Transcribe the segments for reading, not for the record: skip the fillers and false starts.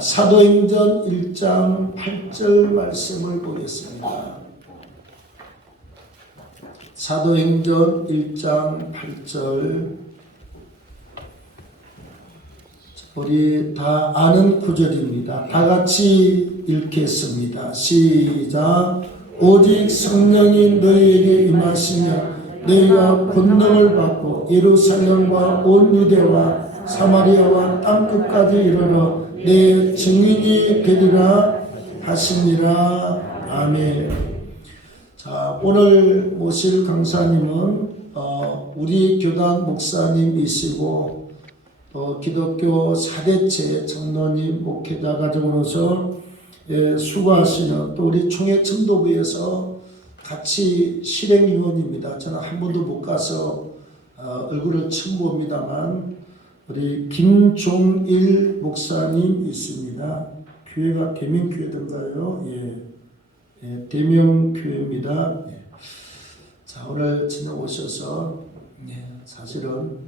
사도행전 1장 8절 말씀을 보겠습니다. 사도행전 1장 8절, 우리 다 아는 구절입니다. 다 같이 읽겠습니다. 시작. 오직 성령이 너희에게 임하시며 너희가 권능을 받고 예루살렘과 온 유대와 사마리아와 땅끝까지 이르러 내 증인이 되리라 하시니라. 아멘. 자, 오늘 모실 강사님은 우리 교단 목사님이시고 기독교 4대째 장로님 목회자 가정으로서 수고하시는, 또 우리 총회 첨도부에서 같이 실행위원입니다. 저는 한 번도 못 가서 얼굴을 처음 봅니다만 우리 김종일 목사님 있습니다. 교회가 대명교회던가요? 예, 대명교회입니다. 예. 자, 오늘 지나오셔서 사실은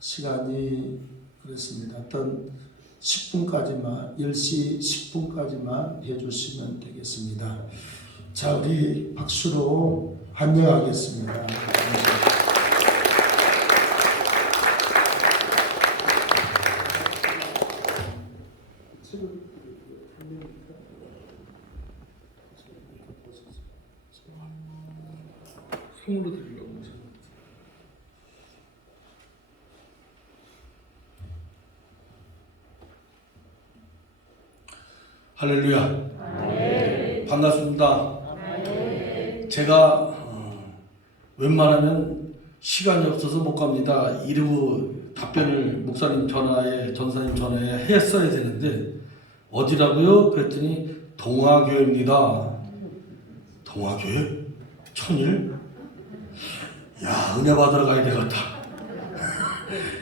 시간이 그렇습니다. 어떤 10분까지만, 10시 10분까지만 해주시면 되겠습니다. 자, 우리 박수로 환영하겠습니다. 손으로 드리려고 하셨나요? 할렐루야. 아멘. 반갑습니다. 아멘. 제가 웬만하면 시간이 없어서 못 갑니다 이러고 답변을 목사님 전화에, 전사님 전화에 했어야 되는데 어디라고요? 그랬더니 동화교회입니다. 동화교회? 천일? 야, 은혜 받으러 가야 되겠다.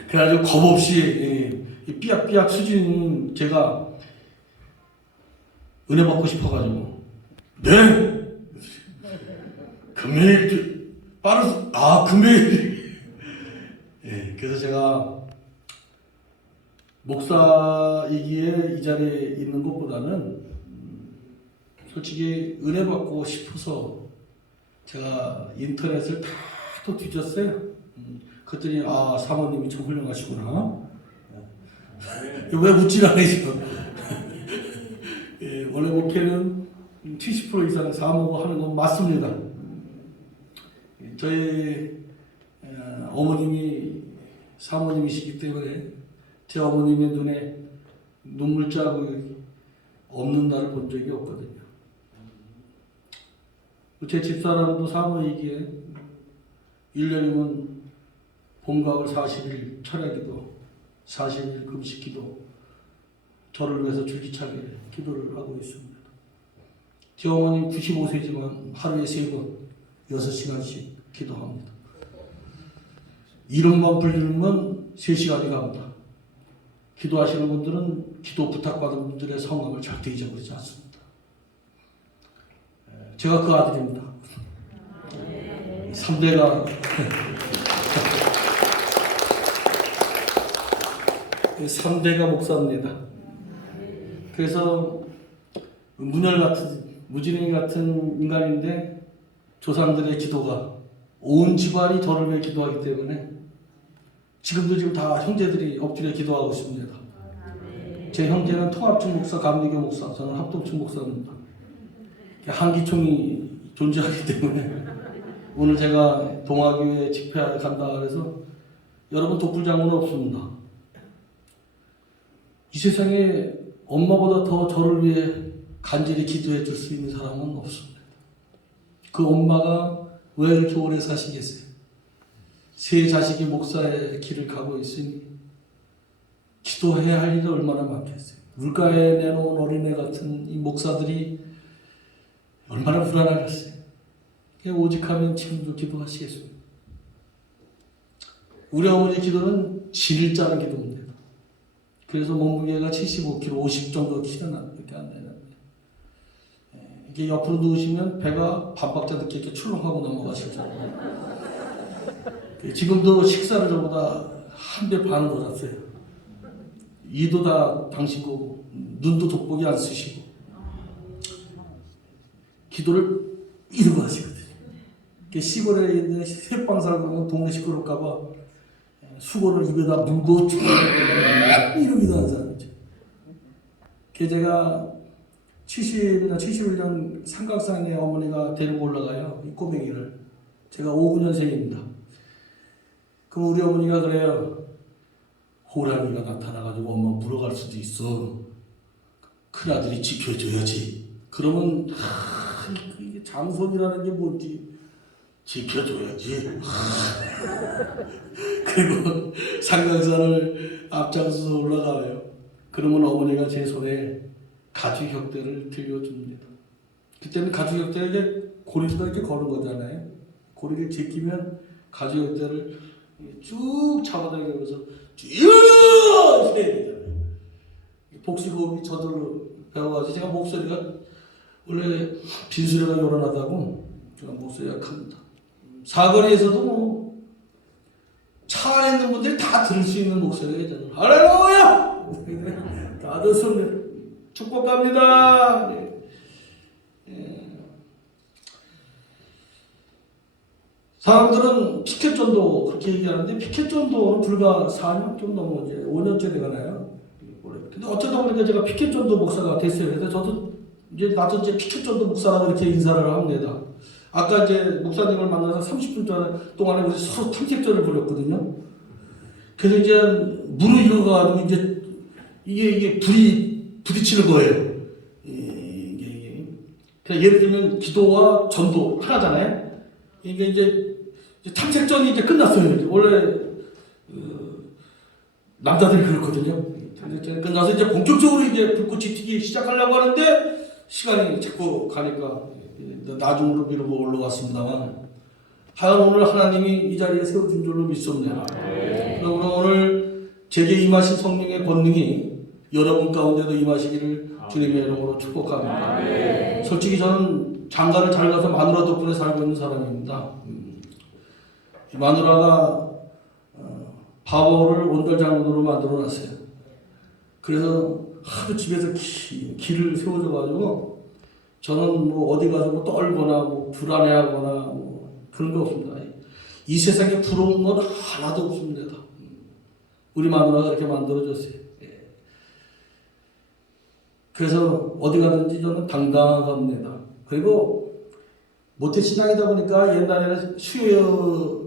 그래가지고 겁없이 삐약삐약 수준 제가 은혜 받고 싶어가지고 네? 금요일 빠르서 금요일 그래서 제가 목사이기에 이 자리에 있는 것보다는 솔직히 은혜 받고 싶어서 제가 인터넷을 다 또 뒤졌어요. 그랬더니 사모님이 참 훌륭하시구나. 왜 웃질 않으시죠? 원래 목회는 70% 이상 사모가 하는 건 맞습니다. 저희 어머님이 사모님이시기 때문에 제 어머님의 눈에 눈물자국이 없는 날을 본 적이 없거든요. 제 집사람도 사모이기에 1년이면 봄, 가을 40일 철야기도, 40일 금식기도, 저를 위해서 줄기차게 기도를 하고 있습니다. 제 어머님 95세지만 하루에 3번 6시간씩 기도합니다. 이름만 불리면 3시간이 갑니다. 기도하시는 분들은 기도 부탁받은 분들의 성함을 절대 잊어버리지 않습니다. 제가 그 아들입니다. 3대가 3대가 목사입니다. 그래서 문열 같은, 무지랭이 같은 인간인데 조상들의 기도가, 온 집안이 저를 위해 기도하기 때문에 지금 다 형제들이 엎드려 기도하고 있습니다. 제 형제는 통합중 목사, 감리교 목사, 저는 합동중 목사입니다. 한기총이 존재하기 때문에 오늘 제가 동아교회 집회하러 간다 그래서 여러분 독불장군은 없습니다. 이 세상에 엄마보다 더 저를 위해 간절히 기도해 줄 수 있는 사람은 없습니다. 그 엄마가 왜 이렇게 오래 사시겠어요? 세 자식이 목사의 길을 가고 있으니 기도해야 할 일이 얼마나 많겠어요. 물가에 내놓은 어린애 같은 이 목사들이 얼마나 불안하겠어요. 오직하면 지금도 기도하시겠습니다. 우리 어머니 기도는 질을 짜는 기도입니다. 그래서 몸무게가 75kg, 50 정도 키는 이렇게 안 되는데 이게 옆으로 누우시면 배가 반박자 늦게 이렇게 출렁하고 넘어가시잖아요. 지금도 식사를 저보다 한 배 반을 더 잤어요. 이도 다 당신 거고 눈도 돋보기 안 쓰시고 기도를 이러고 하시거든요. 시골에 있는 새빵 살고 동네 시끄럽까봐 수건을 입에다 물고 쭉 이러기도 하는 사람이죠. 제가 70년, 71년 삼각산에 어머니가 데리고 올라가요. 이 꼬맹이를. 제가 59년생입니다. 그럼 우리 어머니가 그래요. 호랑이가 나타나가지고 엄마 물어갈 수도 있어. 큰아들이 지켜줘야지. 그러면 이게 장손이라는 게 뭔지 지켜줘야지. 그리고 상강산을 앞장서서 올라가요. 그러면 어머니가 제 손에 가죽혁대를 들려줍니다. 그때는 가죽혁대를 이게 고리에다 이렇게 거는 거잖아요. 고리를 제끼면 가죽혁대를 쭉 잡아당기면서 쭉 해야 되잖아요. 복식호흡이 저절로 배워가지고 제가 목소리가 원래 빈수레가 요란하다고 제가 목소리가 큽니다. 사거리에서도 뭐 차 안에 있는 분들이 다 들을 수 있는 목소리가 있잖아요. 할렐루야! 다들 손을 축복합니다. 네. 사람들은 피켓전도 그렇게 얘기하는데 피켓전도는 불과 4년 좀 넘어 이제 5년째 돼가나요? 근데 어쩌다 보니까 제가 피켓전도 목사가 됐어요. 그래서 저도 이제 나도 이제 피켓전도 목사라고 이렇게 인사를 합니다. 아까 이제 목사님을 만나서 30분 동안에 우리 서로 탐색전을 벌였거든요. 그래서 이제 물을 익어가지고 이제 이게 불이 부딪히는 거예요. 그러니까 예를 들면 기도와 전도 하나잖아요. 이게 이제 탐색전이 이제 끝났어요. 원래 남자들이 그렇거든요. 탐색전이 끝나서 이제 본격적으로 이제 불꽃이 튀기 시작하려고 하는데 시간이 자꾸 가니까 나중으로 미루고 올라왔습니다만 하여간 오늘 하나님이 이 자리에 세워준 줄로 믿습니다. 그러므로 오늘 제게 임하신 성령의 권능이 여러분 가운데도 임하시기를 주님의 이름으로 축복합니다. 솔직히 저는 장가를 잘 가서 마누라 덕분에 살고 있는 사람입니다. 마누라가 바보를 원달장군으로 만들어놨어요. 그래서 하도 집에서 길을 세워줘가지고 저는 뭐 어디 가서 뭐 떨거나 뭐 불안해하거나 뭐 그런 거 없습니다. 이 세상에 부러운 건 하나도 없습니다. 우리 마누라가 이렇게 만들어줬어요. 그래서 어디 가든지 저는 당당합니다. 그리고 모태신앙이다 보니까 옛날에는 수요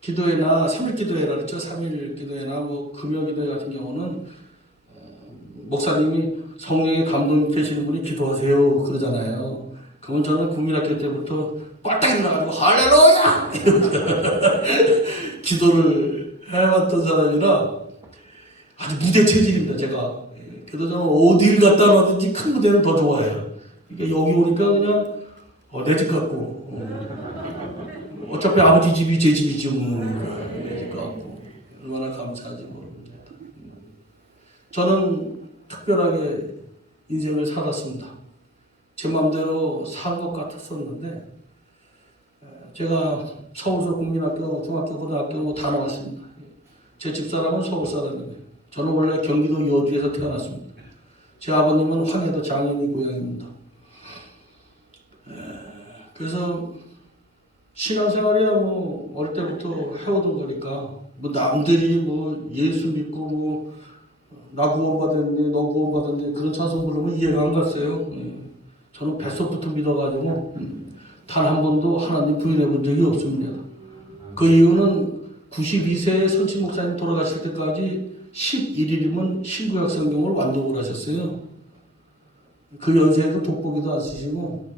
기도회나 3일 기도회라 그랬죠. 3일 기도회나 뭐 금요 기도회 같은 경우는 목사님이 성령의 감동 계시는 분이 기도하세요 그러잖아요. 그러면 저는 국민학교 때부터 꼴딱 일어나가지고 할렐루야! 기도를 해왔던 사람이라 아주 무대 체질입니다. 제가. 그래서 저는 어디를 갖다 놔든지 큰 무대는 더 좋아해요. 그러니까 여기 오니까 그냥 내 집 같고 어차피 아버지 집이 제 집이죠. 내 집 같고 얼마나 감사한지 모릅니다. 저는 특별하게 인생을 살았습니다. 제 마음대로 산 것 같았었는데 제가 서울서 국민학교, 중학교, 고등학교 뭐 다 나왔습니다. 제 집사람은 서울 사람이에요. 저는 원래 경기도 여주에서 태어났습니다. 제 아버님은 황해도 장인이 고향입니다. 그래서 신앙생활이야 뭐 어릴 때부터 해오던 거니까 뭐 남들이 뭐 예수 믿고 뭐 나 구원받았는데 너 구원받았는데 그런 찬송 부르면 이해가 안 갔어요. 저는 뱃속부터 믿어가지고 단 한 번도 하나님 부인해 본 적이 없습니다. 그 이유는 92세에 선치 목사님 돌아가실 때까지 11일이면 신구약 성경을 완독을 하셨어요. 그 연세에도 돋보기도 안 쓰시고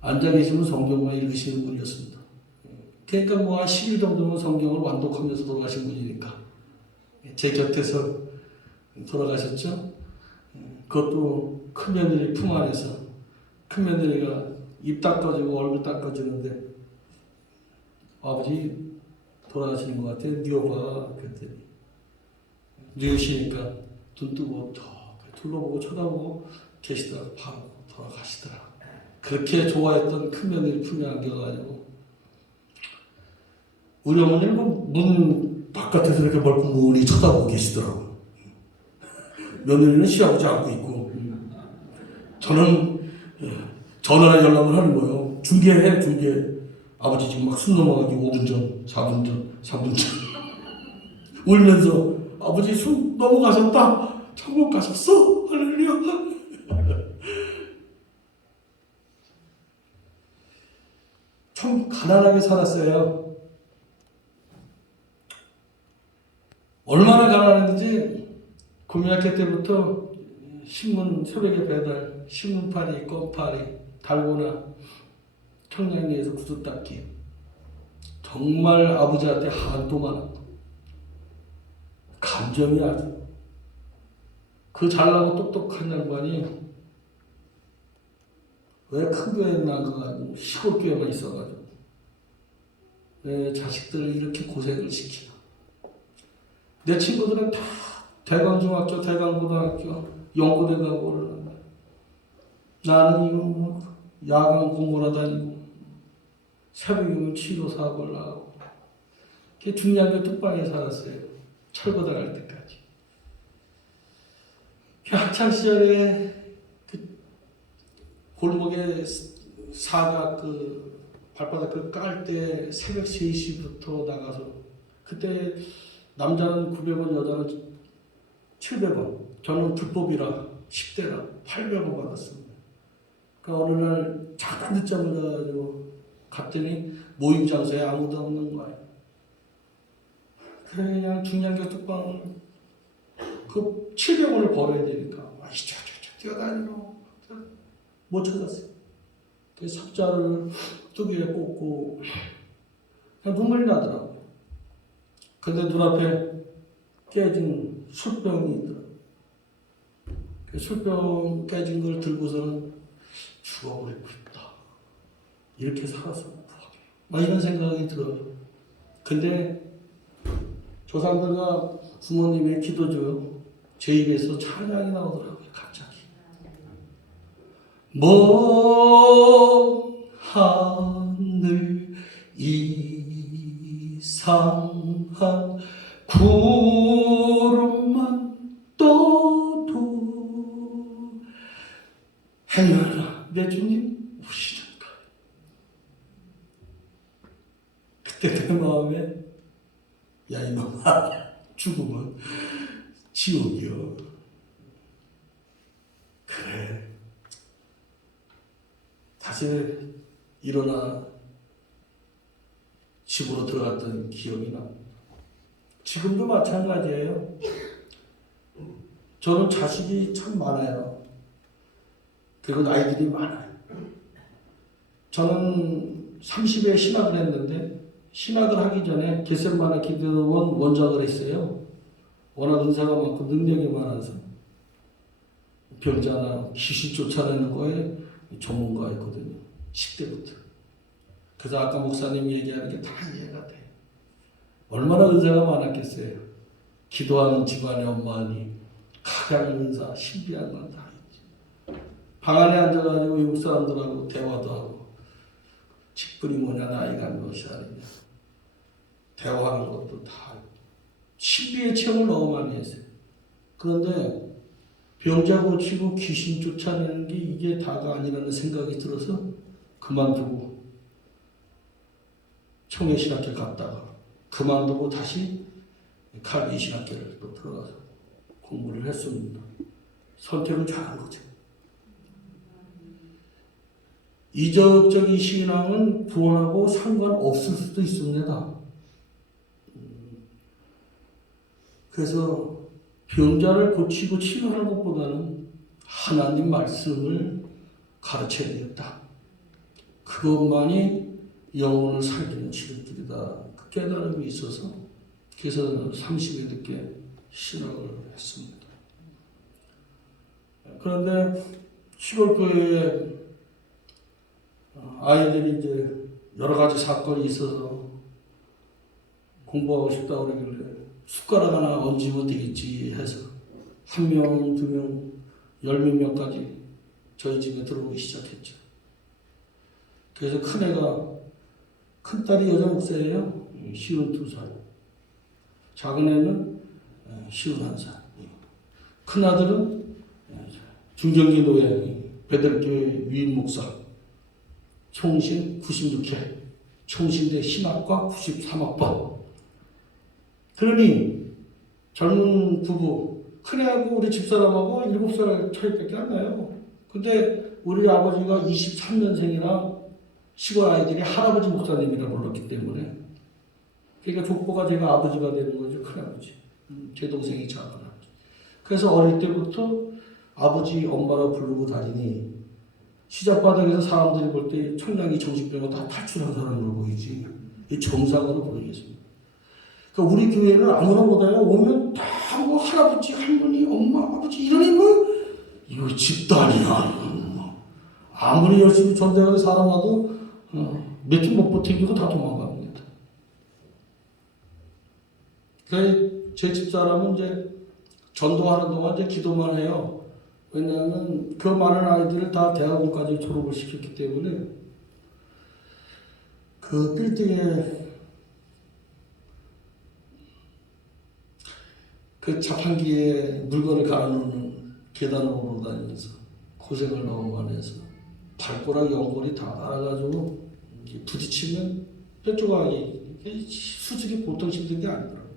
앉아 계시면 성경만 읽으시는 분이었습니다. 그러니까 뭐 한 10일 정도면 성경을 완독하면서 돌아가신 분이니까 제 곁에서 돌아가셨죠. 그것도 큰며느리 품 안에서 큰며느리가 입 닦아주고 얼굴 닦아주는데 아버지 돌아가시는 것 같아요. 네 오빠 그랬더니 뉘우시니까 눈 뜨고 둘러보고 쳐다보고 계시다가 바로 돌아가시더라. 그렇게 좋아했던 큰며느리 품에 안겨가지고 우리 어머니는 문 바깥에서 이렇게 멀끔히 쳐다보고 계시더라고요. 며느리는 시아버지 안고 있고 저는 전화 연락을 하는 거예요. 중계해 중계. 아버지 지금 막 숨 넘어가지고 5분 전, 4분 전, 3분 전 울면서 아버지 숨 넘어가셨다. 천국 가셨어. 할렐루야. 참 가난하게 살았어요. 얼마나 가난했는지 고등학교 때부터 신문 새벽에 배달, 신문파리, 껌파리, 달고나, 청량리에서 구두 닦기. 정말 아버지한테 한도 많았고 감정이 아주 그 잘나고 똑똑한 양반이 왜 큰 교회에 나가가지고 시골 교회만 있어가지고 왜 자식들을 이렇게 고생을 시키나. 내 친구들은 다 대강중학교, 대강고등학교, 연고대 가고 그러는 거야. 나는 이거 뭐 야간 공부를 다니고 새벽이면 치료 사업을 나가고 중량교 뚝방에 살았어요. 철거대 갈 때까지. 학창시절에 그 골목에 사각 그 발바닥 그 깔 때 새벽 3시부터 나가서 그때 남자는 900원 여자는 700원 저는 불법이라 10대라 800원 받았습니다. 그러니까 어느 날 잠깐 늦잠을 자가지고 갔더니 모임 장소에 아무도 없는 거예요. 그냥 중량교 뚝방을 그 700원을 벌어야 되니까 이쪽저쪽 뛰어다니고 못 찾았어요. 그 삽자를 뚜기에 꽂고 그냥 눈물이 나더라고요. 근데 눈앞에 깨진 술병이 있더라고요. 그 술병 깨진 걸 들고서는 죽어버리고 싶다. 이렇게 살아서 막 이런 생각이 들어요. 근데 조상들과 부모님의 기도죠. 제 입에서 찬양이 나오더라고요. 갑자기. 먼 하늘 이상한 구름만 떠도 행여라 내 주님 오시는가. 그때 내 마음에 야 이놈아 죽으면 지옥이요. 그래 다시 일어나 집으로 들어갔던 기억이 납니다. 지금도 마찬가지예요. 저는 자식이 참 많아요. 그리고 나이들이 많아요. 저는 30에 신학을 했는데 신학을 하기 전에 겟세마네 기도원 원장을 했어요. 워낙 은사가 많고 능력이 많아서 병자나 귀신 쫓아내는 거에 전문가였거든요. 10대부터. 그래서 아까 목사님 얘기하는 게 다 이해가 돼요. 얼마나 은사가 많았겠어요. 기도하는 집안의 엄마니 가장 은사, 신비한 건 다 있죠. 방 안에 앉아가지고 외국 사람들하고 대화도 하고 직분이 뭐냐 나이가 몇이 아니냐 대화하는 것도 다 신비의 체험을 너무 많이 했어요. 그런데 병자 고치고 귀신 쫓아내는 게 이게 다가 아니라는 생각이 들어서 그만두고 청해신학교 갔다가 그만두고 다시 칼빈 신학교를 또 들어가서 공부를 했습니다. 선택을 잘한 거죠. 이적적인 신앙은 구원하고 상관없을 수도 있습니다. 그래서 병자를 고치고 치유하는 것보다는 하나님 말씀을 가르쳐야 되겠다. 그것만이 영혼을 살리는 치료길이다. 그 깨달음이 있어서 그래서 30에 늦게 신학을 했습니다. 그런데 시골교회에 아이들이 이제 여러 가지 사건이 있어서 공부하고 싶다고 그러길래 숟가락 하나 얹으면 되겠지 해서 1명, 2명, 10몇 명까지 저희 집에 들어오기 시작했죠. 그래서 큰딸이 여자 목사예요. 52살. 작은 애는 51살. 큰아들은 중경기 노예 베들교회 유인 목사, 총신 96회, 총신대 신학과 93학번. 그러니 젊은 부부, 큰애하고 우리 집사람하고 7살 차이밖에 안 나요. 근데 우리 아버지가 23년생이라 시골 아이들이 할아버지 목사님이라 불렀기 때문에, 그러니까 족보가 제가 아버지가 되는 거죠. 큰아버지. 제 동생이 작은 아버지. 그래서 어릴 때부터 아버지 엄마라 부르고 다니니 시작바닥에서 사람들이 볼 때 청량이 정신병을 다 탈출한 사람으로 보이지, 이 정상으로 보이겠습니다. 그러니까 우리 교회는 아무나 못해요. 오면 다 뭐 할아버지, 할머니, 엄마, 아버지 이러니 뭐 이거 집단이야. 아무리 열심히 전대하는 사람 와도 몇 주 못 버티고 다 도망갑니다. 그러니까 제 집사람은 이제 전도하는 동안 이제 기도만 해요. 왜냐하면 그 많은 아이들을 다 대학원까지 졸업을 시켰기 때문에 그 빌딩에 그 자판기에 물건을 갈아놓는 계단으로 오르다니면서 고생을 너무 많이 해서 발꼬락 연골이 다 날아가지고 부딪히면 뼈조각이 수직이 보통 힘든 게 아니더라고요.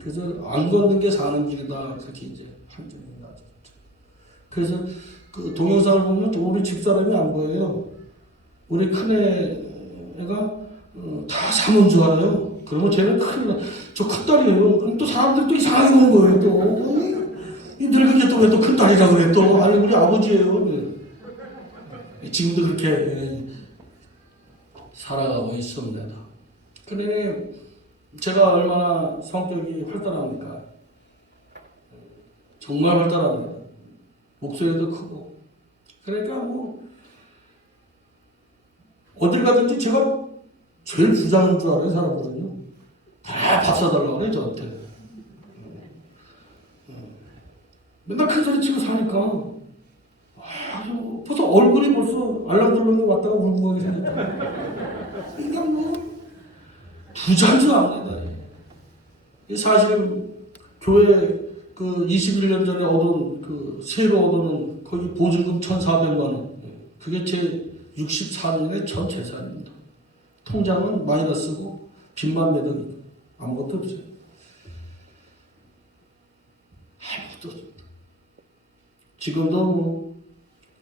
그래서 안 걷는 게 사는 길이다 그렇게 이제 판정이 나죠. 그래서 그 동영상을 보면 우리 집사람이 안 보여요. 우리 큰애가 다 사는 줄 알아요. 그러면 쟤는 저 큰딸이에요. 그럼 또 사람들 또 이상하게 보는 거예요. 또 이 늙은 게 또 왜 또 큰딸이라 그래 또. 아니 우리 아버지예요. 지금도 그렇게 살아가고 있습니다. 그러니 제가 얼마나 성격이 활달합니까? 정말 활달합니다. 목소리도 크고. 그러니까 뭐 어딜 가든지 제가 제일 부자인 줄 알아요. 사람들은요. 다 밥 사달라고 그래 저한테. 맨날 큰 소리 치고 사니까 아주 벌써 얼굴이 벌써 알랑들렁이 왔다가 울고 가기 생겼다. 그러니까 뭐 부자인 줄 압니다. 사실 교회 그 21년 전에 얻은 그 세로 얻은 거기 보증금 1,400만 원. 그게 제 64년의 전 재산입니다. 통장은 마이너스고 빚만 매덕이고 아무것도 없어요. 아무것도 없습니다. 지금도 뭐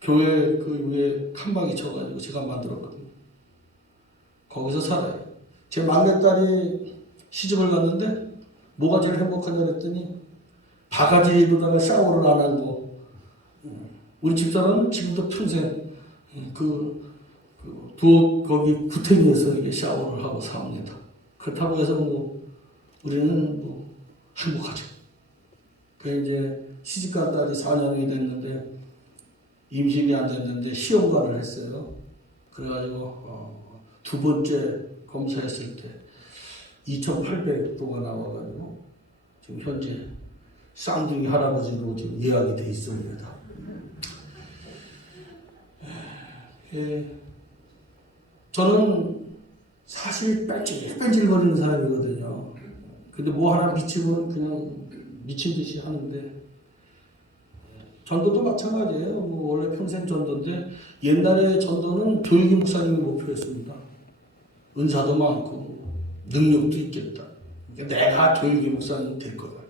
교회 그 위에 칸막이 쳐가지고 제가 만들었거든요. 거기서 살아요. 제 막내딸이 시집을 갔는데 뭐가 제일 행복하냐 그랬더니 바가지 입으다가 샤워를 안 하고, 우리 집사람은 지금도 평생 거기 구탱이에서 이게 샤워를 하고 삽니다. 그렇다고 해서 뭐 우리는 뭐 행복하죠. 그 이제 시집간 딸이 4년이 됐는데 임신이 안 됐는데 시험관을 했어요. 그래가지고 두 번째 검사했을 때 2,800도가 나와가지고 지금 현재 쌍둥이 할아버지로 지금 예약이 돼 있습니다. 저는 사실 뺀질뺀질거리는 사람이거든요. 근데 뭐 하나 미치면 그냥 미친 듯이 하는데, 전도도 마찬가지예요. 뭐 원래 평생 전도인데 옛날에 전도는 교육이 목사님이 목표였습니다. 은사도 많고 능력도 있겠다. 내가 교육이 목사님 될 거다.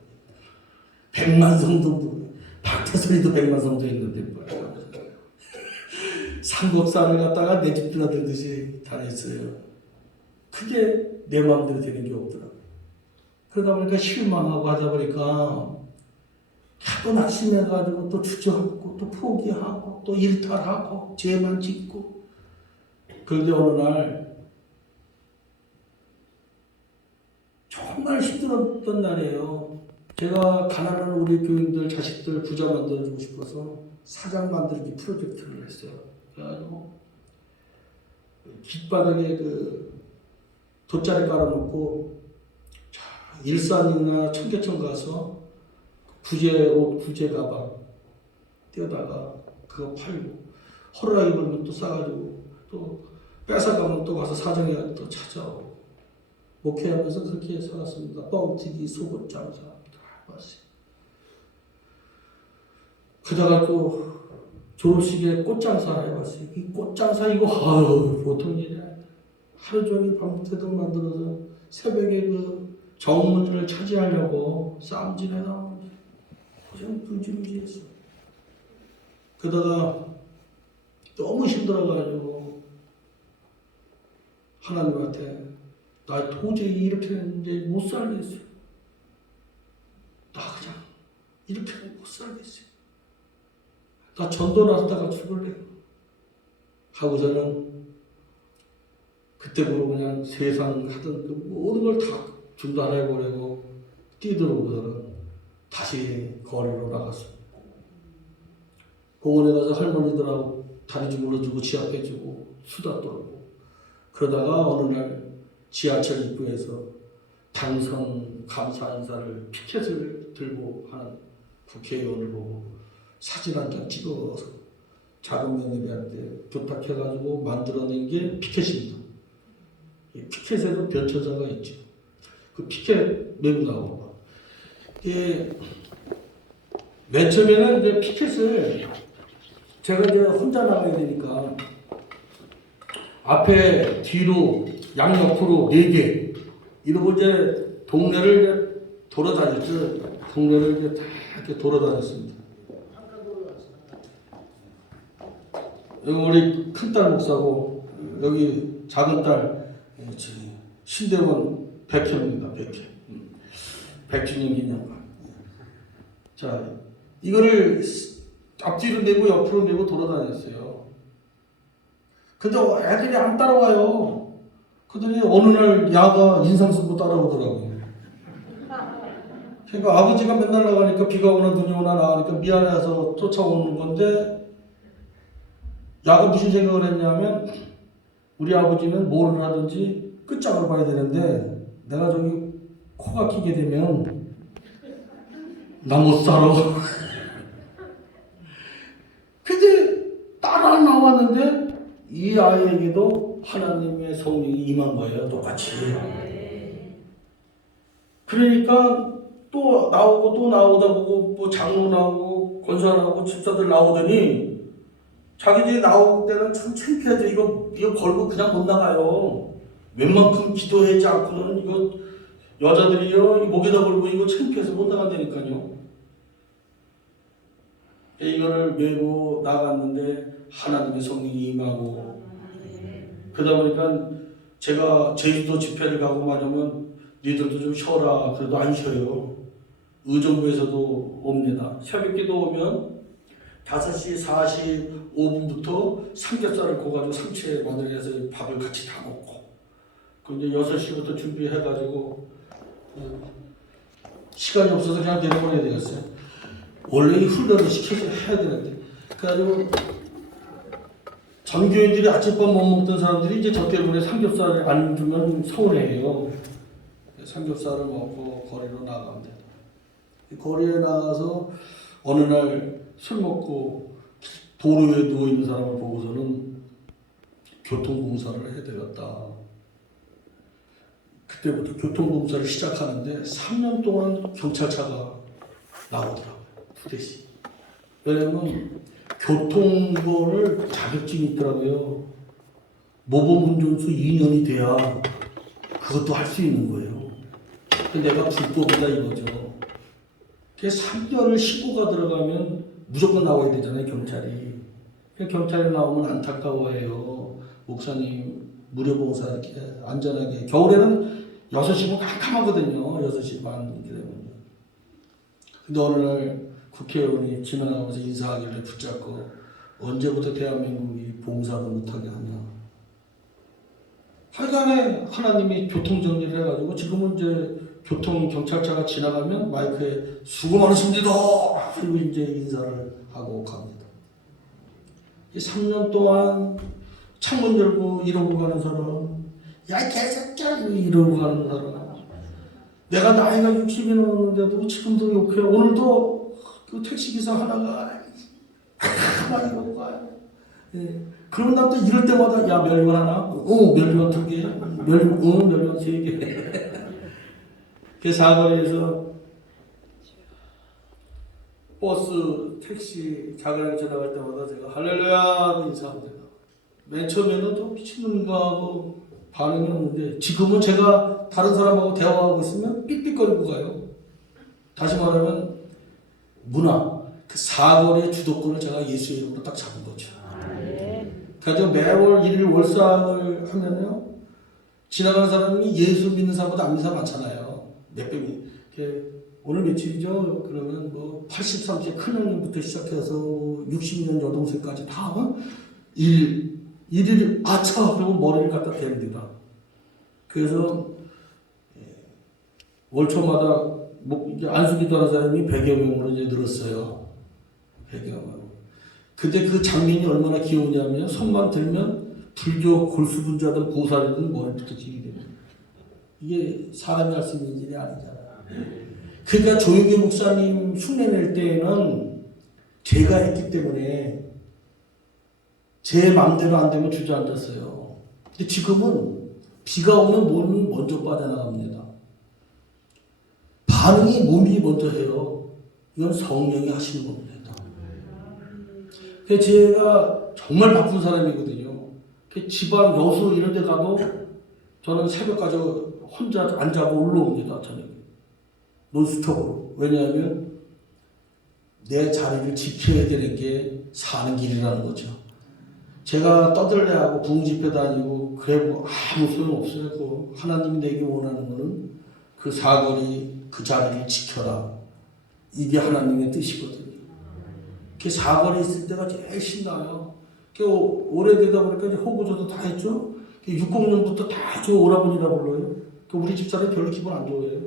100만 성도, 박태선이도 100만 성도 있는데 뭐야. 삼곡산을 갖다가 내 집 드나들듯이 다녔어요. 그게 내 마음대로 되는 게 없더라고요. 그러다 보니까 실망하고 하다 보니까 자꾸 낙심해가지고 또 주저하고 또 포기하고 또 일탈하고 죄만 짓고. 그런데 어느 날 정말 힘들었던 날이에요. 제가 가난한 우리 교인들 자식들 부자 만들어주고 싶어서 사장 만들기 프로젝트를 했어요. 그래가지고 길바닥에 그 돗자리 깔아놓고 일산이나 청계천 가서 부재 옷, 부재 가방 떼다가 그거 팔고, 헐라 입으면 또 싸가지고 또 뺏어가면 또 가서 사정에 또 찾아오고, 목회하면서 그렇게 살았습니다. 뻥튀기, 속옷 장사 다 봤어요. 그러다가 또 졸업식에 꽃장사 해봤어요. 이 꽃장사 이거 아유 보통 일이 아니야. 하루 종일 밤새도록 만들어서 새벽에 그 정문을 차지하려고 싸움질해서 고생 분지무지했어. 그러다가 너무 힘들어가지고 하나님한테 나 도저히 이렇게는 이제 못 살겠어. 나 그냥 이렇게는 못 살겠어. 나 전도 나갔다가 죽을래. 하고서는 그때부로 그냥 세상 하던 그 모든 걸 다 중단해버리고 뛰들어오고서는 다시 거리로 나갔어. 공원에 가서 할머니들하고 다리 주물러주고 지압해주고 수다 떨고 그러다가 어느 날 지하철 입구에서 당선 감사 인사를 피켓을 들고 하는 국회의원을 보고 사진 한 장 찍어서 작은 며느리한테 부탁해가지고 만들어낸 게 피켓입니다. 이 피켓에도 변천사가 있죠. 그 피켓 메고 나오고 맨 처음에는 이제 피켓을 제가 이제 혼자 나가야 되니까 앞에 뒤로 양옆으로 4개 이러고 이제 동네를 이제 돌아다녔죠. 동네를 이제 다 이렇게 돌아다녔습니다. 여기 우리 큰딸 목사고 여기 작은 딸 신대원 백현입니다. 백주님 기념관. 자 이거를 앞뒤로 내고 옆으로 내고 돌아다녔어요. 근데 애들이 안 따라와요. 그러더니 어느 날 야가 인상 쓰고 따라오더라고요. 그러니까 아버지가 맨날 나가니까 비가 오나 눈이 오나 나가니까 미안해서 쫓아오는 건데 야가 무슨 생각을 했냐면 우리 아버지는 뭐를 하든지 끝장을 봐야 되는데 내가 저기 코가 끼게 되면 나 못 살아. 근데 따라 나왔는데 이 아이에게도 하나님의 성령이 임한 거예요. 똑같이. 그러니까 또 나오고 또 나오다 보고 뭐 장로 나오고 권사 나오고 집사들 나오더니 자기들이 나올 때는 참 창피하죠. 이거 걸고 그냥 못 나가요. 웬만큼 기도하지 않고는 이거 여자들이요 목에다 걸고 이거 창피해서 못 나간다니까요. 이거를 메고 나갔는데 하나님의 성령이 임하고 그러다 보니까 제가 제주도 집회를 가고 말하면 니들도 좀 쉬어라. 그래도 안 쉬어요. 의정부에서도 옵니다. 새벽기도 오면 5시 45분부터 삼겹살을 구워가지고 상추에 마늘해서 밥을 같이 다 먹고 그 이제 6시부터 준비해가지고 시간이 없어서 그냥 내려보내야 되겠어요. 원래 이 훈련을 시켜서 해야 되는데 그래가지고 전교인들이 아침밥 못 먹던 사람들이 이제 저 때문에 삼겹살을 안 주면 서운해해요. 삼겹살을 먹고 거리로 나갑니다. 거리에 나가서 어느 날 술 먹고 도로에 누워있는 사람을 보고서는 교통공사를 해야 되겠다. 그때부터 교통공사를 시작하는데 3년 동안 경찰차가 나오더라고요. 2대씩. 왜냐면 교통거를 자격증이 있더라고요. 모범운전수 2년이 돼야 그것도 할 수 있는 거예요. 근데 내가 불법이다 이거죠. 그래서 3년을 신고가 들어가면 무조건 나와야 되잖아요, 경찰이. 경찰이 나오면 안타까워해요. 목사님 무료 봉사 이렇게 안전하게. 겨울에는 6시면 깜깜하거든요. 6시 반 이렇게 되면. 근데 어느 날 국회의원이 지나가면서 인사하길래 붙잡고 언제부터 대한민국이 봉사도 못하게 하냐. 하여간에 하나님이 교통정리를 해가지고 지금은 이제 교통경찰차가 지나가면 마이크에 수고 많으십니다. 그리고 이제 인사를 하고 갑니다. 3년 동안 창문 열고 이러고 가는 사람, 야 개새끼야 이러고 가는 사람. 내가 나이가 60이 넘었는데도 지금도 욕해. 오늘도 그 택시기사 하나가 막 이러고 가요. 예. 그러면 나 또 이럴 때마다 야 멸류관 하나? 멸류관 2개? 멸류관 3개. 그 사거리에서 버스 택시 자가랑 지나갈 때마다 제가 할렐루야 하고 인사합니다. 맨 처음에는 좀 미친놈인가 하고 반응이 없는데 지금은 제가 다른 사람하고 대화하고 있으면 삑삑거리고 가요. 다시 말하면 문화, 그 사거리의 주도권을 제가 예수의 이름으로 딱 잡은 거죠. 그래서 매월 1일 월상을 하면요. 지나가는 사람이 예수 믿는 사람보다 안 믿는 사람 많잖아요. 몇백 명. 오늘 며칠이죠? 그러면 뭐 83세 큰 형님부터 시작해서 62년 여동생까지 다 일일 아차 그러고 머리를 갖다 댑니다. 그래서 월초마다 뭐 이제 안수기도 하는 사람이 100여 명으로 이제 늘었어요. 100여 명. 근데 그 장면이 얼마나 귀여우냐면 손만 들면 불교 골수분자든 보살이든 머리부터 지게 됩니다. 이게 사람이 할 수 있는 일이 아니잖아요. 그러니까 조용기 목사님 흉내낼 때에는 제가 했기 때문에 제 마음대로 안 되면 주저앉았어요. 근데 지금은 비가 오면 몸이 먼저 빠져나갑니다. 반응이 몸이 먼저 해요. 이건 성령이 하시는 겁니다. 그래서 제가 정말 바쁜 사람이거든요. 집안 여수 이런 데 가도 저는 새벽까지 혼자 안 자고 올라옵니다. 저녁에. 논스톱으로. 왜냐하면 내 자리를 지켜야 되는 게 사는 길이라는 거죠. 제가 떠들래하고 부흥집회 다니고 그래 뭐 아무 소용없어요. 그 하나님이 내게 원하는 거는 그 사거리 그 자리를 지켜라. 이게 하나님의 뜻이거든요. 그 사거리에 있을 때가 제일 신나요. 오래되다 보니까 이제 호구조도 다 했죠. 60년부터 다 저 오라버니라 불러요. 우리 집사람이 별로 기분 안 좋아해요.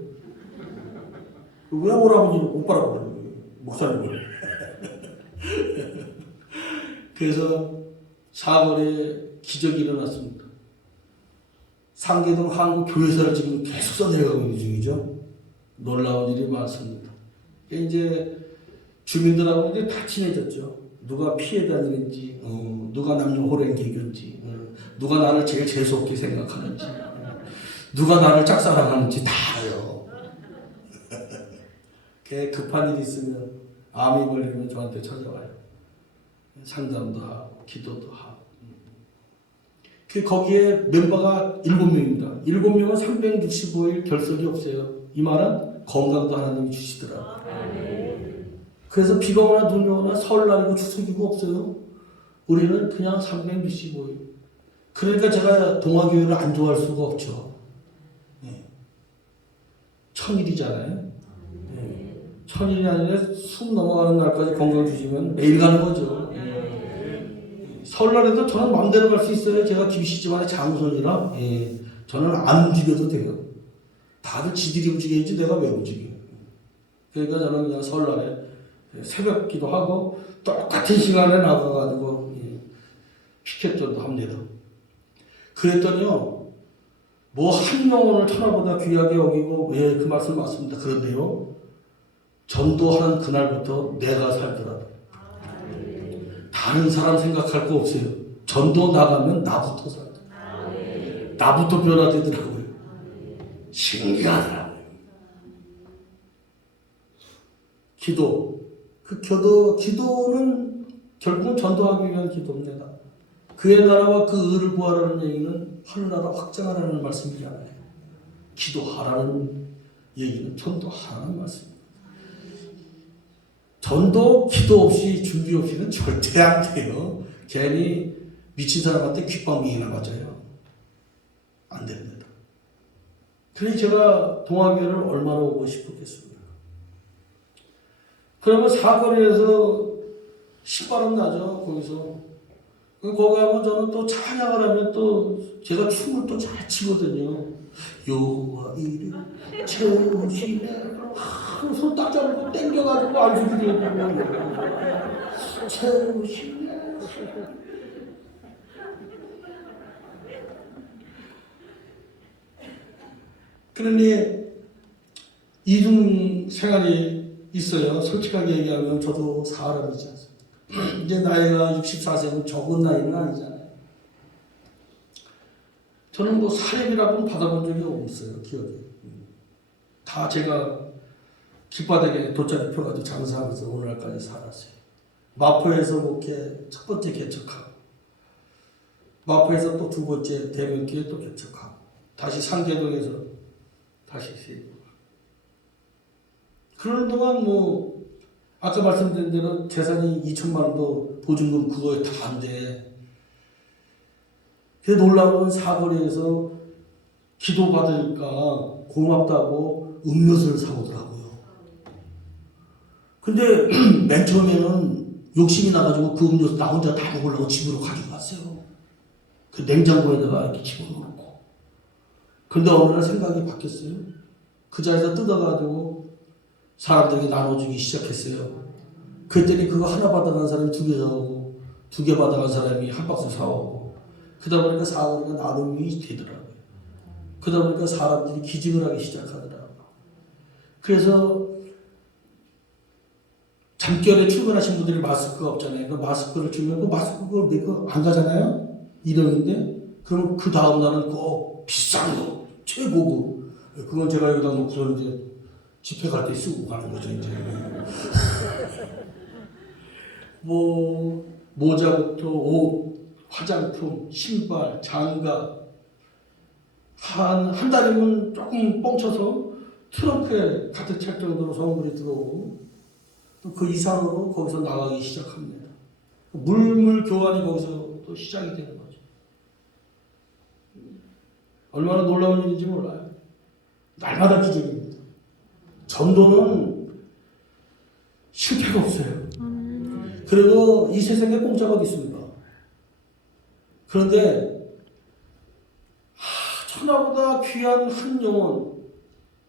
왜 오라버니를 오빠라고 그러는 거예요? 목사님을. 그래서 사거리에 기적이 일어났습니다. 상계동 한국교회사를 지금 계속 써내려가고 있는 중이죠. 놀라운 일이 많습니다. 이제 주민들하고 이제 다 친해졌죠. 누가 피해 다니는지, 누가 남녀호랭 개교인지, 누가 나를 제일 재수없게 생각하는지, 누가 나를 짝사랑하는지 다 알아요. 급한 일이 있으면 암이 걸리면 저한테 찾아와요. 상담도 하고 기도도 하고. 거기에 멤버가 7명입니다. 7명은 365일 결석이 없어요. 이 말은 건강도 하나님이 주시더라고요. 그래서 비가 오나 눈이 오나 설날이고 추석이고 없어요. 우리는 그냥 365일. 그러니까 제가 동아교회를 안 좋아할 수가 없죠. 네. 1000일이잖아요. 네. 1000일이 아니라 숨 넘어가는 날까지 건강 주시면 매일 가는 거죠. 네. 설날에도 저는 마음대로 갈 수 있어요. 제가 김씨 집안의 장손이라 저는 안 움직여도 돼요. 다들 지들이 움직여야지 내가 왜 움직여요. 그러니까 저는 그냥 설날에 새벽 기도하고 똑같은 시간에 나가가지고 피켓전도 합니다. 그랬더니요, 뭐 한 영혼을 천하보다 귀하게 여기고, 그 말씀 맞습니다. 그런데요, 전도하는 그날부터 내가 살더라도 다른 사람 생각할 거 없어요. 전도 나가면 나부터 살더라고요. 나부터 변화되더라고요. 신기하더라고요. 기도는 결국은 전도하기 위한 기도입니다. 그의 나라와 그 의를 구하라는 얘기는 하늘나라 확장하라는 말씀이잖아요. 기도하라는 얘기는 전도하라는 말씀입니다. 전도, 기도 없이 준비 없이는 절대 안 돼요. 괜히 미친 사람한테 귓방귀나 맞아요. 안 됩니다. 그래서 제가 동아교회를 얼마나 오고 싶었겠습니까? 그러면 사거리에서 신바람 나죠. 거기서. 거기 가면 저는 또 찬양을 하면 또 제가 춤을 또 잘 치거든요. 여호와 이름 채우시네. 손 딱 잡고 땡겨가지고 안수기도 채우시네. 그러니 이중 생활이 있어요. 솔직하게 얘기하면 저도 사람이지 않습니까? 이제 나이가 64세는 적은 나이는 아니잖아요. 저는 뭐 사례비라고는 받아본 적이 없어요. 기억이. 다 제가 길바닥에 돗자리 펴가지고 장사하면서 오늘날까지 살았어요. 마포에서 목회 첫 번째 개척하고, 마포에서 또 두 번째 대면교회 또 개척하고, 다시 상계동에서 다시 세고. 그런 동안 뭐 아까 말씀드린 대로 재산이 2천만 원도 보증금 그거에 다 안 돼. 그 놀라운 건 사거리에서 기도받으니까 고맙다고 음료수를 사오더라고요. 근데 맨 처음에는 욕심이 나가지고 그 음료수 나 혼자 다 먹으려고 집으로 가지고 왔어요. 그 냉장고에다가 이렇게 집어넣고. 근데 어느 날 생각이 바뀌었어요. 그 자리에서 뜯어가지고 사람들에게 나눠주기 시작했어요. 그랬더니 그거 하나 받아간 사람이 두 개 사오고, 두 개 받아간 사람이 한 박스 사오고, 그러다 보니까 사거리가 나눔이 되더라고요. 그러다 보니까 사람들이 기증을 하기 시작하더라고요. 그래서 잠결에 출근하신 분들이 마스크가 없잖아요. 그 마스크를 주면 그 마스크 그걸 메고 안 가잖아요. 일형인데 그럼 그 다음 날은 꼭 비싼 거, 최고급. 그건 제가 여기다 놓고서 이제 집회 갈 때 쓰고 가는 거죠, 이제. 뭐 모자부터 옷, 화장품, 신발, 장갑. 한 달이면 조금 뻥쳐서 트렁크에 가득 찰 정도로 선물이 들어오고, 또 그 이상으로 거기서 나가기 시작합니다. 물물 교환이 거기서 또 시작이 되는 거죠. 얼마나 놀라운 일인지 몰라요. 날마다 기적입니다. 전도는 실패가 없어요. 그리고 이 세상에 공짜가 어디 있습니까? 그런데 천하보다 귀한 한 영혼,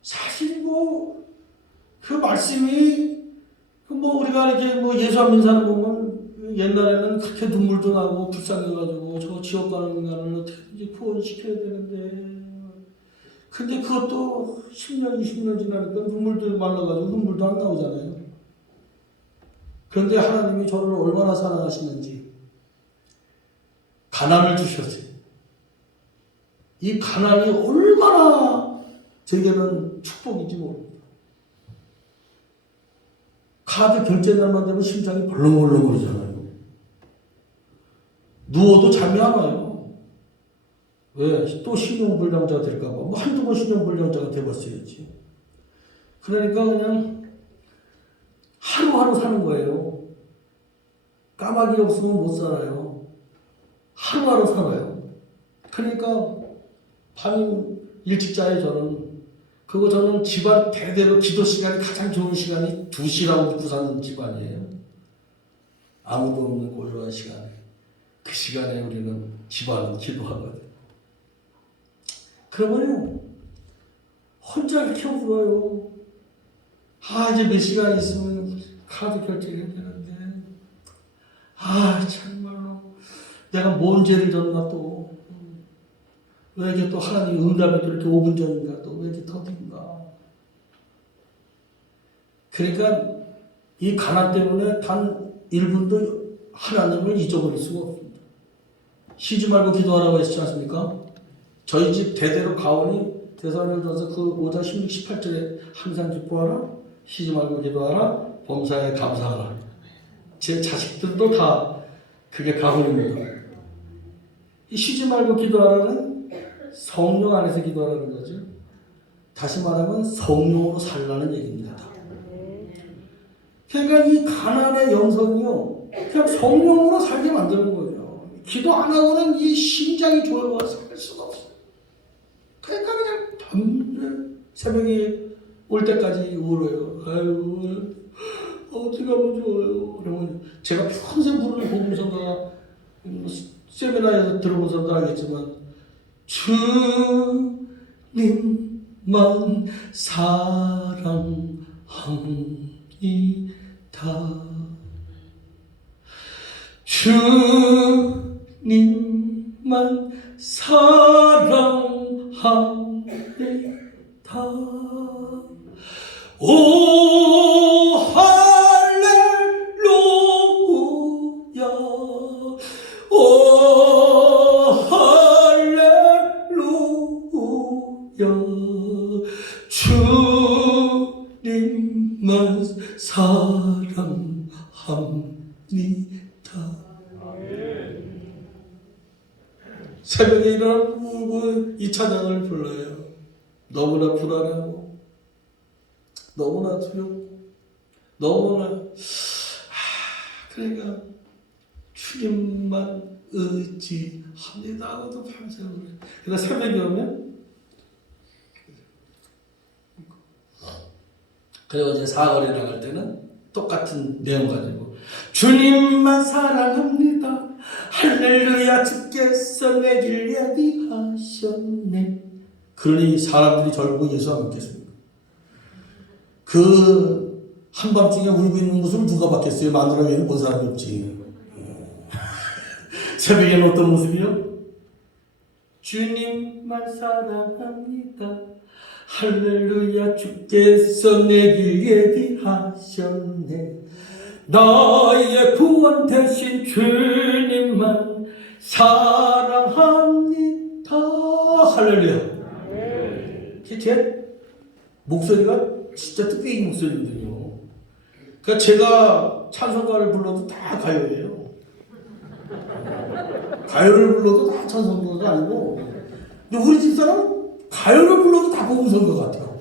사실 그 말씀이 뭐 우리가 이렇게 뭐 예수 안 믿는 사람 보면 옛날에는 그렇게 눈물도 나고 불쌍해가지고 저 지옥 가는 인간을 어떻게든지 구원시켜야 되는데, 근데 그것도 10년, 20년 지나니까 눈물도 말라가지고 눈물도 안 나오잖아요. 그런데 하나님이 저를 얼마나 사랑하시는지 가난을 주셨어요. 이 가난이 얼마나 저에게는 축복인지 모릅니다. 카드 결제 날만 되면 심장이 벌렁벌렁거리잖아요. 누워도 잠이 안 와요. 왜? 또 신용불량자가 될까봐. 뭐 한두 번 신용불량자가 돼봤어야지. 그러니까 그냥 하루하루 사는 거예요. 까마귀 없으면 못 살아요. 하루하루 살아요. 그러니까 밤이 일찍 자요, 저는. 그리고 저는 집안 대대로 기도 시간이 가장 좋은 시간이 2시라고 믿고 사는 집안이에요. 아무도 없는 고요한 시간에. 그 시간에 우리는 집안은 기도하거든요. 그러면요, 혼자 이렇게 울어요. 이제 몇 시간 있으면 카드 결제를 해야 되는데, 정말로 내가 뭔 죄를 졌나 또. 왜 이게 또 하나님 응답이 또 이렇게 5분 전인가, 또 왜 이렇게 더딘가. 그러니까 이 가난 때문에 단 1분도 하나님을 잊어버릴 수가 없습니다. 쉬지 말고 기도하라고 했지 않습니까? 저희 집 대대로 가오니 대사님들서 그 5장 16, 18절에 항상 기뻐하라, 쉬지 말고 기도하라, 범사에 감사하라. 제 자식들도 다 그게 가오입니다. 이 쉬지 말고 기도하라는 성령 안에서 기도하라는 거죠. 다시 말하면 성령으로 살라는 얘기입니다. 그러니까 이 가난의 영성이요, 그냥 성령으로 살게 만드는 거예요. 기도 안 하고는 이 심장이 조여와 살 수가 없어요. 그러니까 그냥 밤새 새벽에 올 때까지 울어요. 아유, 어떻게 하면 좋아요. 그러면 제가 평생 부르는 복음성가가 세미나에서 들어본 사람도 알겠지만, 주님만 사랑합니다. 주님만 사랑합니다. 오 할렐루야. 오 할렐루야. 주님만 사랑합니다. 새벽에 일어나고 이 찬양을 불러요. 너무나 불안하고 너무나 두렵고 너무나 그러니까 주님만 의지합니다 하고도 밤새 그래. 그러다 새벽에 오면 그리고 이제 사거리 나갈 때는 똑같은 내용 가지고 주님만 사랑합니다. 할렐루야 주께서 내 길 예비하셨네. 그러니 사람들이 저를 보고 예수 안 믿겠습니까? 그 한밤중에 울고 있는 모습을 누가 봤겠어요? 마누라 외에는 본 사람이 없지. 새벽에는 어떤 모습이요? 주님만 사랑합니다. 할렐루야 주께서 내 길 예비하셨네. 나의 구원 되신 주님만 사랑합니다. 할렐루야. 제 목소리가 진짜 뚝배기 목소리거든요. 그러니까 제가 찬송가를 불러도 다 가요예요. 가요를 불러도 다 찬송가가 아니고, 근데 우리 집사람은 가요를 불러도 다 복음성가 같아요.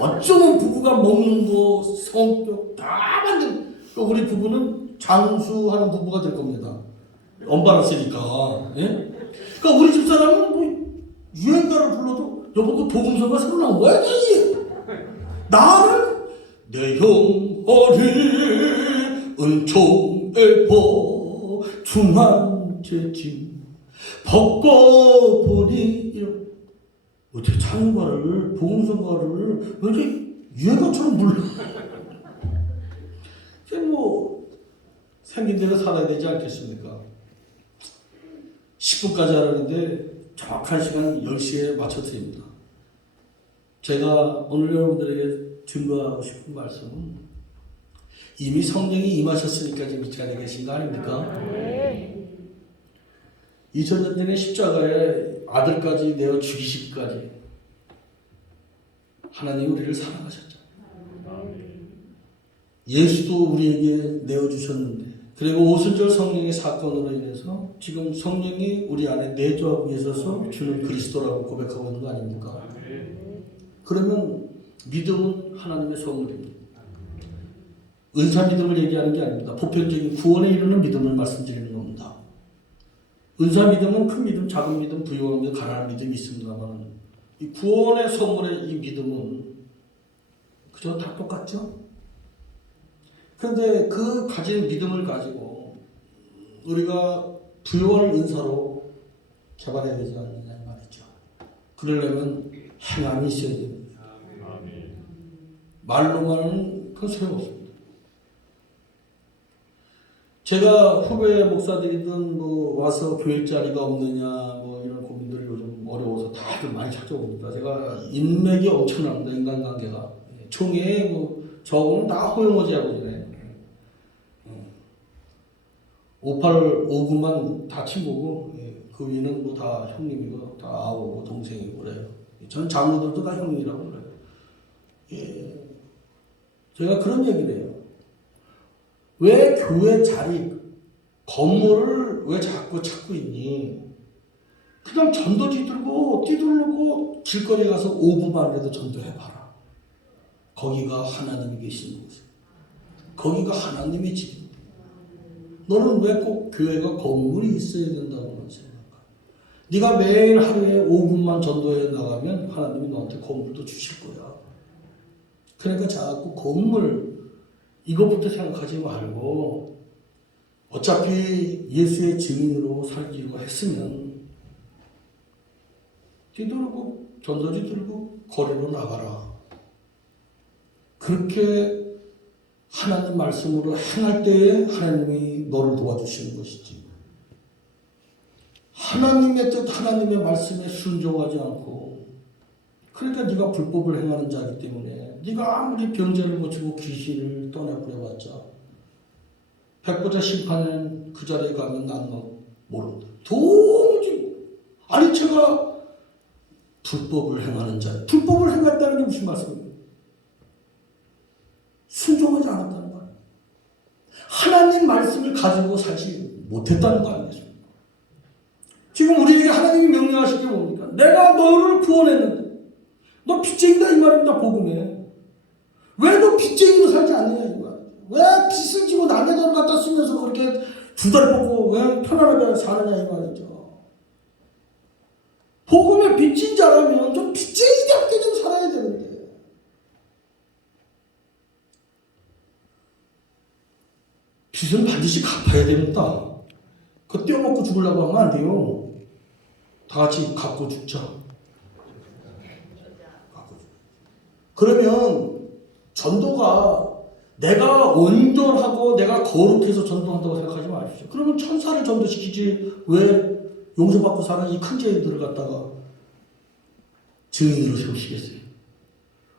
어쩌면 부부가 먹는 거, 성격 다 만든. 우리 부부는 장수하는 부부가 될 겁니다. 엄발았으니까. 예? 그러니까 우리 집사람은 뭐 유행가를 불러도 여보도 복음성가 새로 나온 거야? 나는 내 영혼이 은총을 보 중한 죄짐 벗고보니 어떻게 찬송가를 복음성가를 왜 이렇게 유행가처럼 불러? 뭐 생긴 대로 살아야 되지 않겠습니까? 10분까지 하라는데 정확한 시간 10시에 맞춰 드립니다. 제가 오늘 여러분들에게 증거하고 싶은 말씀은 이미 성령이 임하셨으니까 지금 이 자리에 계신 거 아닙니까? 2000년 전에 십자가에 아들까지 내어 죽이시기까지 하나님 우리를 사랑하셨죠. 예수도 우리에게 내어주셨는데, 그리고 오순절 성령의 사건으로 인해서 지금 성령이 우리 안에 내주하고 계셔서 주는 그리스도라고 고백하고 있는 거 아닙니까? 그러면 믿음은 하나님의 선물입니다. 은사 믿음을 얘기하는 게 아닙니다. 보편적인 구원에 이르는 믿음을 말씀드리는 겁니다. 은사 믿음은 큰 믿음, 작은 믿음, 부유한 믿음, 가난한 믿음이 있습니다만 이 구원의 선물의 이 믿음은 그저 다 똑같죠? 그런데 그 가진 믿음을 가지고 우리가 부요한 은사로 개발해야 되지 않느냐 말이죠. 그러려면 행함이 있어야 됩니다. 말로만은 그건 소용없습니다. 제가 후배 목사들이든 뭐 와서 교회 자리가 없느냐 뭐 이런 고민들이 요즘 어려워서 다들 많이 찾아옵니다. 제가 인맥이 엄청납니다. 인간관계가 총회 뭐 저거는 다 호용호제하고 지내. 5859만 다 친구고 그 위는 뭐 다 형님이고 다 아우고 동생이고 그래요. 저는 장로들도 다 형님이라고 그래요. 예. 제가 그런 얘기를 해요. 왜 교회 자리 건물을 왜 자꾸 찾고 있니? 그냥 전도지 들고 뛰들고 길거리에 가서 5분만이라도 전도해봐라. 거기가 하나님이 계시는 곳이에요. 거기가 하나님의 집입니다. 너는 왜 꼭 교회가 건물이 있어야 된다고 생각할까? 네가 매일 하루에 5분만 전도해 나가면 하나님이 너한테 건물도 주실 거야. 그러니까 자꾸 건물 이것부터 생각하지 말고 어차피 예수의 증인으로 살기로 했으면 뒤돌고 전도지 들고 거리로 나가라. 그렇게 하나님 말씀으로 행할 때에 하나님이 너를 도와주시는 것이지. 하나님의 뜻, 하나님의 말씀에 순종하지 않고 그러니까 네가 불법을 행하는 자이기 때문에 네가 아무리 병자를 고치고 귀신을 떠내보내봤자 백보자 심판은 그 자리에 가면 난 너 모른다. 도무지 아니 제가 불법을 행하는 자, 불법을 행했다는 게 무슨 말씀입니까? 순종하지 않았다는 거예요. 하나님 말씀을 가지고 살지 못했다는 거 아니겠습니까? 지금 우리에게 하나님이 명령하신 게 뭡니까? 내가 너를 구원했는데 너 빚쟁이다 이 말입니다. 복음에. 왜 너 빚쟁이로 살지 않느냐 이거야. 왜 빚을 지고 남의 돈 갖다 쓰면서 그렇게 두 달 뽑고 왜 편안하게 사느냐 이 말이죠. 복음에 빚진 자라면 좀 빚쟁이답게 좀 살아야 되는데. 빚은 반드시 갚아야 됩니다. 그 떼어먹고 죽으려고 하면 안 돼요. 다 같이 갚고 죽자. 그러면 전도가 내가 온전하고 내가 거룩해서 전도한다고 생각하지 마십시오. 그러면 천사를 전도시키지 왜 용서받고 사는 이 큰 죄인들을 갖다가 증인으로 세우시겠어요?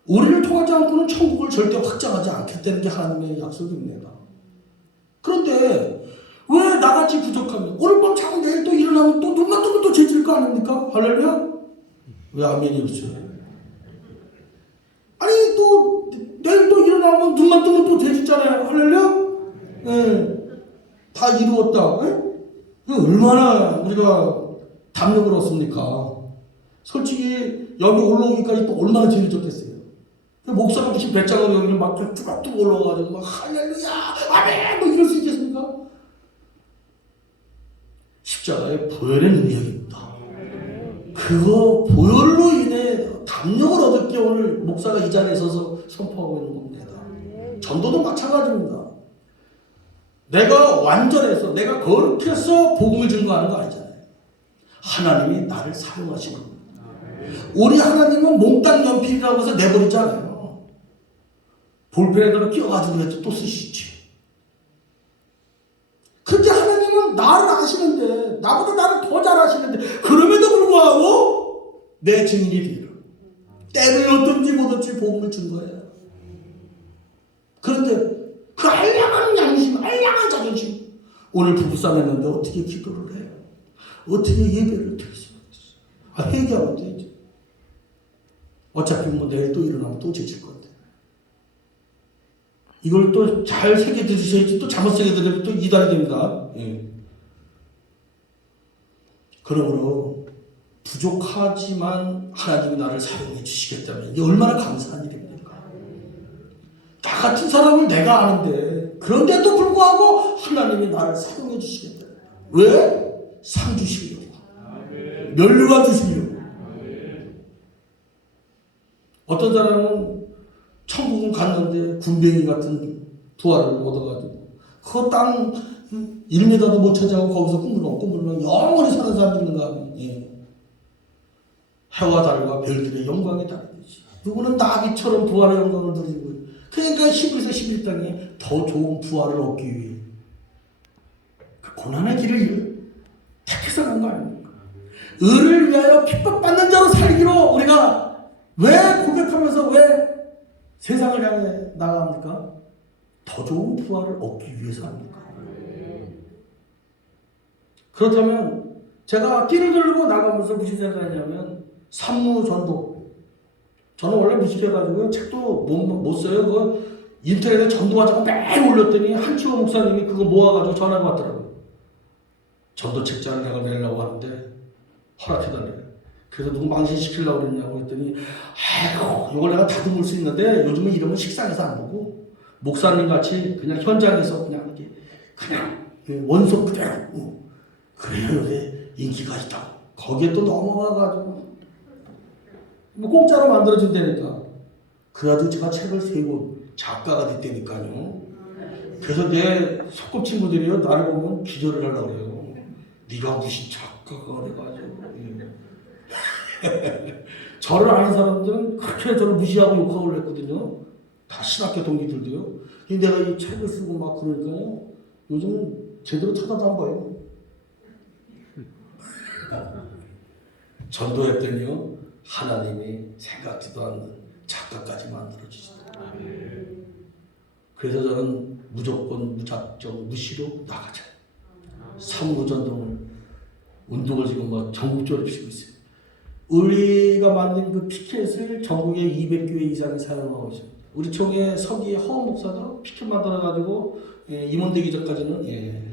우리를 통하지 않고는 천국을 절대 확장하지 않겠다는 게 하나님의 약속입니다. 그런데 왜 나같이 부족하면 오늘 밤 자고 내일 또 일어나면 또 눈만 뜨면 또 죄질 거 아닙니까? 할렐루야? 왜 아멘이 없어요? 아니 또 내일 또 일어나면 눈만 뜨면 또 죄짓잖아요. 할렐루야? 네. 다 이루었다. 네? 얼마나 우리가 담력을 얻습니까? 솔직히 여기 올라오기까지 또 얼마나 죄를 졌겠어요. 목사가 무슨 배짱으로 여기를 막 뚝뚝 올라가가지고 막 할렐루야 아멘 뭐 이럴 수 있겠습니까? 십자가의 보혈의 능력입니다. 그거 보혈로 인해 담력을 얻을 게 오늘 목사가 이 자리에 서서 선포하고 있는 겁니다. 전도도 마찬가지입니다. 내가 완전해서 내가 거룩해서 복음을 증거하는 거 아니잖아요. 하나님이 나를 사용하시는 겁니다. 우리 하나님은 몽땅 연필이라고 해서 내버리잖아요. 볼펜에다가 끼워가지고 해도 또 쓰시지. 근데 하나님은 나를 아시는데 나보다 나를 더 잘 아시는데 그럼에도 불구하고 내 증인이 되라. 때를 얻든지 못 얻든지 복음을 준 거예요. 그런데 그 알량한 양심, 알량한 자존심 오늘 부부싸움했는데 어떻게 기도를 해요? 어떻게 예배를 드릴 수가 있어요? 회개하면 되죠. 어차피 뭐 내일 또 일어나면 또 죄질 건데. 이걸 또 잘 새겨 들으셔야지 또 잘못 새겨 들으면 또 이단이 됩니다. 예. 그러므로 부족하지만 하나님이 나를 사용해 주시겠다면 이게 얼마나 감사한 일입니까? 나 같은 사람을 내가 아는데 그런데도 불구하고 하나님이 나를 사용해 주시겠다. 왜? 상 주시려고. 면류관 주시려고. 어떤 사람은 천국은 갔는데 군뱅이 같은 부활을 얻어가지고 그 땅 1m도 못 차지하고 거기서 꾸물렁 영원히 사는 사람이 있는가. 예. 해와 달과 별들의 영광이 다르듯이 누구는 나비처럼 부활의 영광을 누리고 그러니까 히브리서 11장에 더 좋은 부활을 얻기 위해 그 고난의 길을 택해서 간 거 아닙니까? 의를 위하여 핍박받는 자로 살기로 우리가 왜 고백하면서 왜 세상을 향해 나갑니까? 더 좋은 부활을 얻기 위해서 합니까? 그렇다면 제가 띠를 들고 나가면서 무슨 생각하냐면 산무전도. 저는 원래 무식해가지고 책도 못 써요. 그 인터넷에 전도하자고 매일 올렸더니 한치호 목사님이 그거 모아가지고 전화가 왔더라고요. 전도 책자를 내가 내려고 하는데 허락해달래요. 그래서 누구 망신시키려고 그랬냐고 했더니 아이고 이걸 내가 다듬을 수 있는데 요즘은 이러면 식상해서 안 보고 목사님 같이 그냥 현장에서 그냥 이렇게 그냥 원소 그대로 그래야 요새 인기가 있다고 거기에 또 넘어가가지고 뭐 공짜로 만들어준다니까. 그래가지고 제가 책을 3권 작가가 됐다니까요. 그래서 내 소꿉친구들이요 나를 보면 기절을 하려고 그래요. 네가 무슨 작가가 돼가지고. 저를 아는 사람들은 그렇게 저를 무시하고 욕하고 그랬거든요. 다 신학교 동기들도요. 근데 내가 이 책을 쓰고 막 그러니까요. 요즘은 제대로 쳐다도 안 봐요. 전도했더니요. 하나님이 생각지도 않는 작가까지 만들어주시다. 그래서 저는 무조건 무작정 무시로 나가자. 산무전동을 운동을 지금 막 전국적으로 피우고 있어요. 우리가 만든 그 피켓을 전국에 200교회 이상이 사용하고 있어요. 우리 총회 서기 허원 목사도 피켓 만들어가지고 예, 임원 되기 전까지는 예.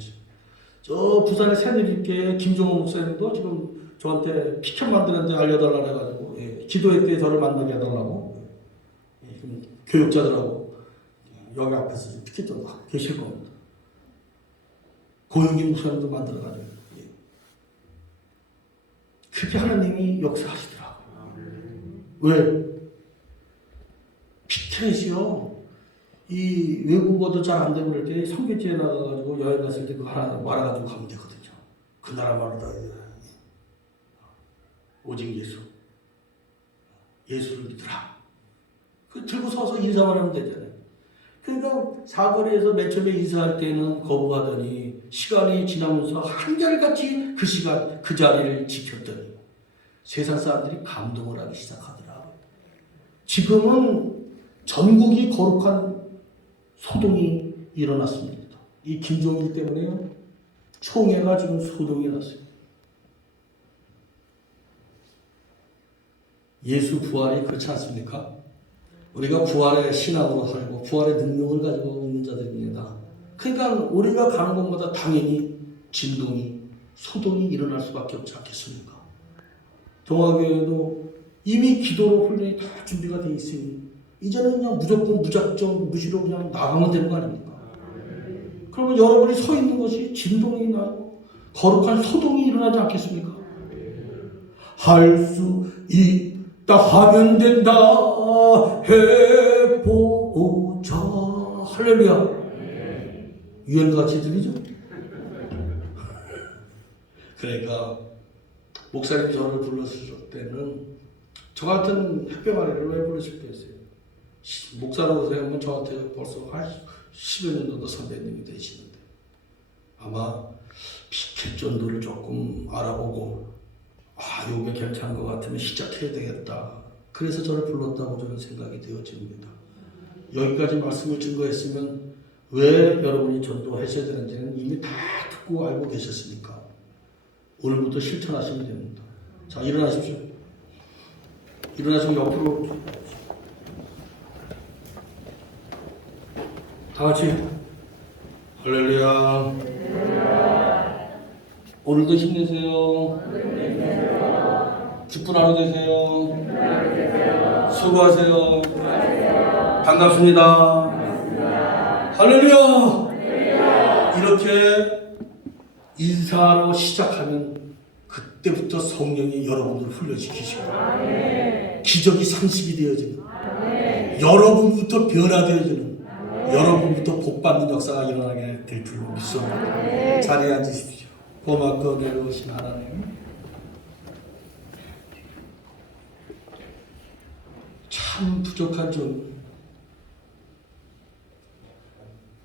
저 부산의 새누리교회 김종호 목사님도 지금 저한테 피켓 만드는데 알려달라 해가지고 예, 기도회 때 저를 만나게 해달라고 예, 그럼 교육자들하고 여기 앞에서 지금 피켓 좀 계실 겁니다. 고영기 목사님도 만들어가지고 예. 그렇게 하나님이 역사하시더라고요. 왜? 피켓이요. 이 외국어도 잘 안 되고 그럴 때 선교지에 나가가지고 여행 갔을 때 그거 하나 말아가지고 가면 되거든요. 그 나라 말로 다 오직 예수. 예수를 믿으라. 그 들고 서서 인사만 하면 되잖아요. 그러니까 사거리에서 맨 처음에 인사할 때는 거부하더니 시간이 지나면서 한결같이 그 시간 그 자리를 지켰더니 세상 사람들이 감동을 하기 시작하더라고요. 지금은 전국이 거룩한 소동이 일어났습니다. 이 김종일 때문에요. 총회가 지금 소동이 났어요. 예수 부활이 그렇지 않습니까? 우리가 부활의 신앙으로 살고 부활의 능력을 가지고 있는 자들입니다. 그러니까 우리가 가는 곳마다 당연히 진동이 소동이 일어날 수밖에 없지 않겠습니까? 동아교회도 이미 기도로 훈련이 다 준비가 되어 있으니 이제는 그냥 무조건 무작정 무시로 그냥 나가면 되는 거 아닙니까? 그러면 여러분이 서 있는 것이 진동이 나고 거룩한 소동이 일어나지 않겠습니까? 할 수 있다 하면 된다 해보자. 할렐루야. 유행같이 들리죠? 그러니까 목사님 저를 불렀을 때는 저 같은 햇병아리를 왜 부르셨겠어요? 목사라고 생각하면 저한테 벌써 한 10여 년 정도 선배님이 되시는데 아마 피켓 전도를 조금 알아보고 요게 괜찮은 것 같으면 시작해야 되겠다. 그래서 저를 불렀다고 저는 생각이 되어집니다. 여기까지 말씀을 증거했으면 왜 여러분이 전도하셔야 되는지는 이미 다 듣고 알고 계셨으니까 오늘부터 실천하시면 됩니다. 자, 일어나십시오. 일어나시고 옆으로 다 같이 할렐루야. 오늘도 힘내세요. 기쁜 하루 되세요. 수고하세요. 반갑습니다. 할렐루야. 이렇게 인사로 시작하면 그때부터 성령이 여러분들을 훈련시키시고 기적이 상식이 되어지는 여러분부터 변화되어지는 여러분부터 복받는 역사가 일어나게 될 줄로 믿습니다. 자리에 앉으십시오. 고맙고 내려오신 하나님, 참 부족한 점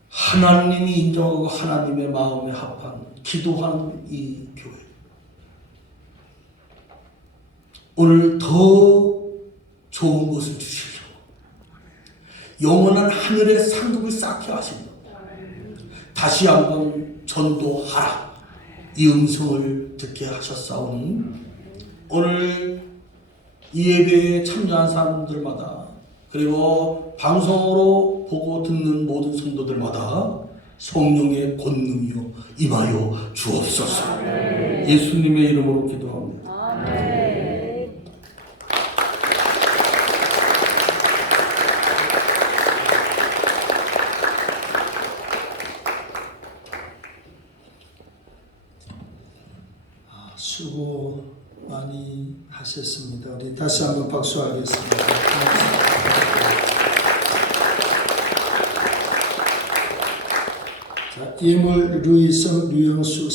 하나님이 인정하고 하나님의 마음에 합한 기도하는 이 교회 오늘 더 좋은 것을 주시려고 영원한 하늘의 상급을 쌓게 하신다. 다시 한번 전도하라 이 음성을 듣게 하셨사오니 오늘 이 예배에 참여한 사람들마다 그리고 방송으로 보고 듣는 모든 성도들마다 성령의 권능이요 임하여 주옵소서. 예수님의 이름으로 기도합니다. 수고 많이 하셨습니다. 우리 다시 한번 박수하겠습니다. 자, 예물 루이성 류영수